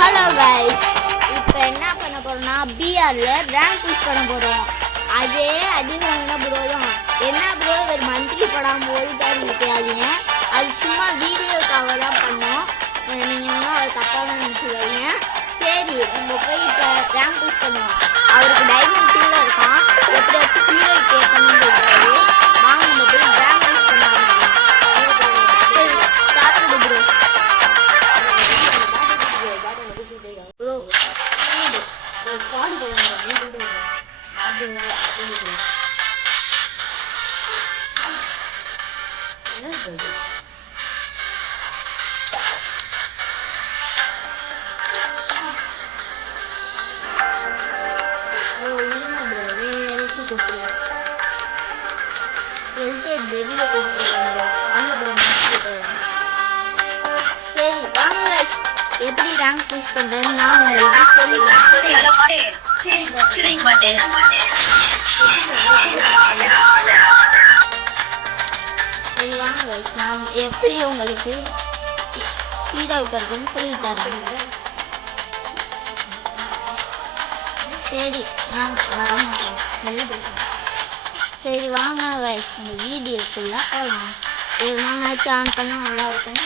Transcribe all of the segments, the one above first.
Hello guys, இப்போ என்ன பண்ண போறோம்னா பிஆர்ல ரேங்க் புஷ் பண்ண போறோம். அதே அதிகமான ப்ரோ தான். என்ன ப்ரோ ஒரு மந்த்லி படம் போயிட்டாரு நிற்காதீங்க. அது சும்மா வீடியோக்காக தான் பண்ணோம். நீங்கள் வேணால் அதை தப்பாக நினச்சிக்காதீங்க. சரி, நம்ம போய் இப்போ ரேங்க் புஷ் பண்ணுவோம். அவருக்கு டைமண்ட் கீழே இருக்கான். எப்படியாச்சும் கீழே கேட்கணும்னு சொல்கிறாரு. வாங்க நம்ம போய் ரேங்க் புஷ் பண்ண சரி சாப்பிடுது ப்ரோ. எப்படி ரேங்க் புஷ் பண்றேன்னு நான் உங்களுக்கு சொல்லிக்கிறேன். சரி வாங்க கைஸ், நான் எப்படி உங்களுக்கு ஸ்பீடாக உட்காருக்குன்னு சொல்லி தரேன். சரி சரி வாங்க கைஸ், இந்த வீடியோக்குள்ள போகலாம். இதெல்லாம் மேட்ச் ஆன் பண்ண நல்லா இருக்கும்.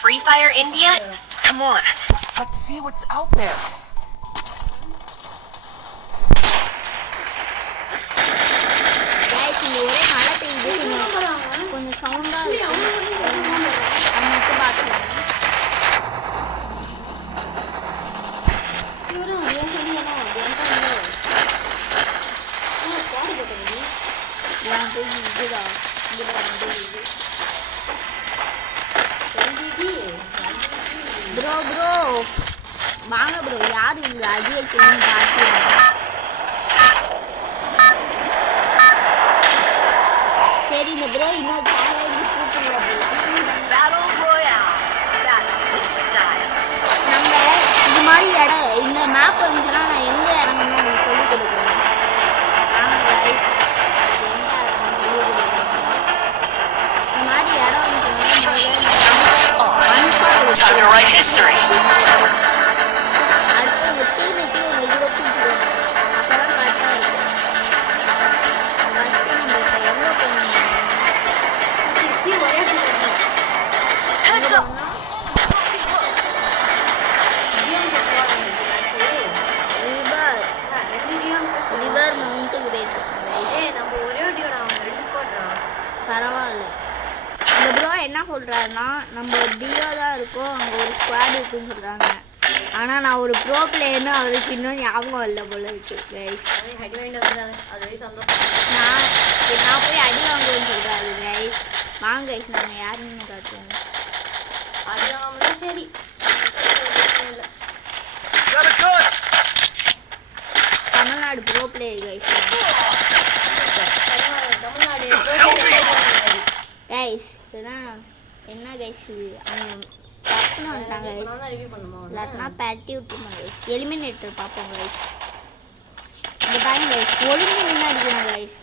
Free Fire India? Come on, let's see what's out there. Guys, ஒரே மழை பெய்யுது. கொஞ்சம் சவுண்டா இருக்கு. மட்டும் பார்த்துக்கலாம். ப்ரோ வாங்க ப்ரோ, யார் இங்க அதிக கேள்வி பார்த்துருவாங்க. சரி இந்த ப்ரோ இன்னொரு சேனல் நம்ம இது மாதிரி இடம் இந்த மேப் வந்துச்சுன்னா நான் எங்கே இறங்கணும் உங்களுக்கு சொல்லிக் கொடுக்குறேன். இந்த மாதிரி இடம் பரவாயில்ல. இந்த ப்ரோ என்ன சொல்கிறாருன்னா, நம்ம ஒரு டியோ தான் இருக்கோம், அங்கே ஒரு ஸ்குவாட் இருக்குன்னு சொல்கிறாங்க. ஆனால் நான் ஒரு ப்ரோ பிளேயர்னு அவருக்கு இன்னும் ஞாபகம் இல்லை போல இருக்கு கைஸ். நான் போய் அடி வாங்குவேன்னு சொல்கிறாரு கைஸ். வாங்க கைஸ், நாங்கள் யாருன்னு காட்டுவோம். அடி வாங்க சரி Tamil Nadu bro player guys. Guys இதுதான் என்ன கைஸ், இது அவங்க தப்புன்னு வந்துட்டாங்க கைஸ். இல்லாட்டினா பேட்டி விட்டுருமா கைஸ். எலிமினேட்டர் பார்ப்போம் கைஸ். இந்த பாருங்க கைஸ், ஒழுங்கு நின்று அடிக்கிறாங்க கைஸ்.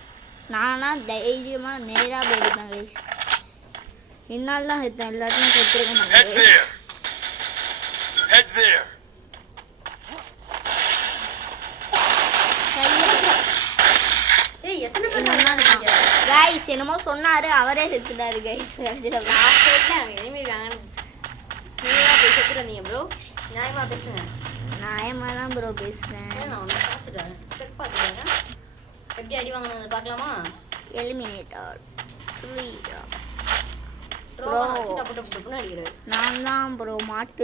நானா தைரியமாக நேராக போயிருப்பேன் கைஸ். என்னால் தான் எடுத்தேன், எல்லாத்தையும் கொடுத்துருக்க மாட்டேன் கைஸ். கைஸ் என்னமோ சொன்னாரு, அவரே செத்துட்டாரு கைஸ். ப்ரோ நியாயமா பேசுங்க. நியாயமா தான் ப்ரோ பேசுறேன். எப்படி அடி வாங்கினது பார்க்கலாமா? எலிமினேட்டர் ப்ரோ நான் தான் ப்ரோ மாட்டு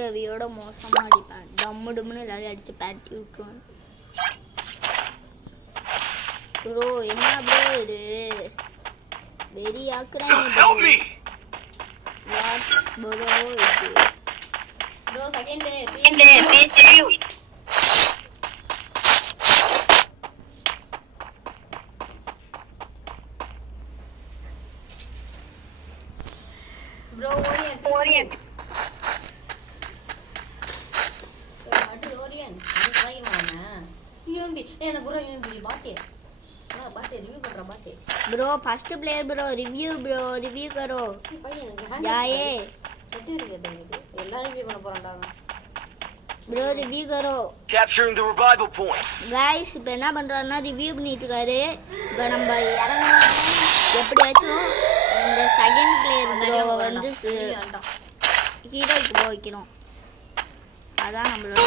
ரவியோட மோசமா அடிப்பேன். டம்முன்னு எல்லாரையும் அடிச்சு பேட்டி விட்டுருவேன் ப்ரோ. என்ன ப்ரோ இது வெறி ஆக்குறேன் ப்ரோ. செகண்ட் ப்ரோ ஓரியன்ட் எனக்கு ப்ரோ இப்படி பாத்தே பாத்தே ரிவ்யூ பண்ற பாத்தே bro first player bro review करो பையன் எனக்கு जाए சர்டிஃபிகேட் கேட்டேன் எல்லாரும் ரிவ்யூ பண்ண போறான்டா ப்ரோ ரிவ்யூ करो Capturing the revival point. Guys இப்போ என்ன பண்றாருன்னா ரிவ்யூ பண்ணிட்டு இருக்காரு இப்போ நம்ம இறங்கணும் எப்படியாச்சும் இந்த செகண்ட் பிளேயர் ப்ரோ வந்து ஹீரோக்கு போக வைக்கணும் அதான் நம்மளோட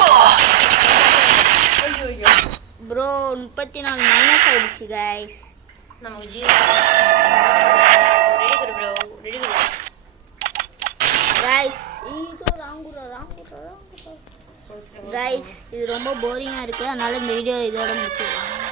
ஐயோ ப்ரோ 34 மைனஸ் ஆயிடுச்சு गाइस நமக்கு ஜீரோ ரெடி கரு ப்ரோ ரெடி கரு गाइस இது ராங்குடா गाइस இது ரொம்ப போரிங்கா இருக்கு அதனால இந்த வீடியோ இதோட முடிச்சிடலாம்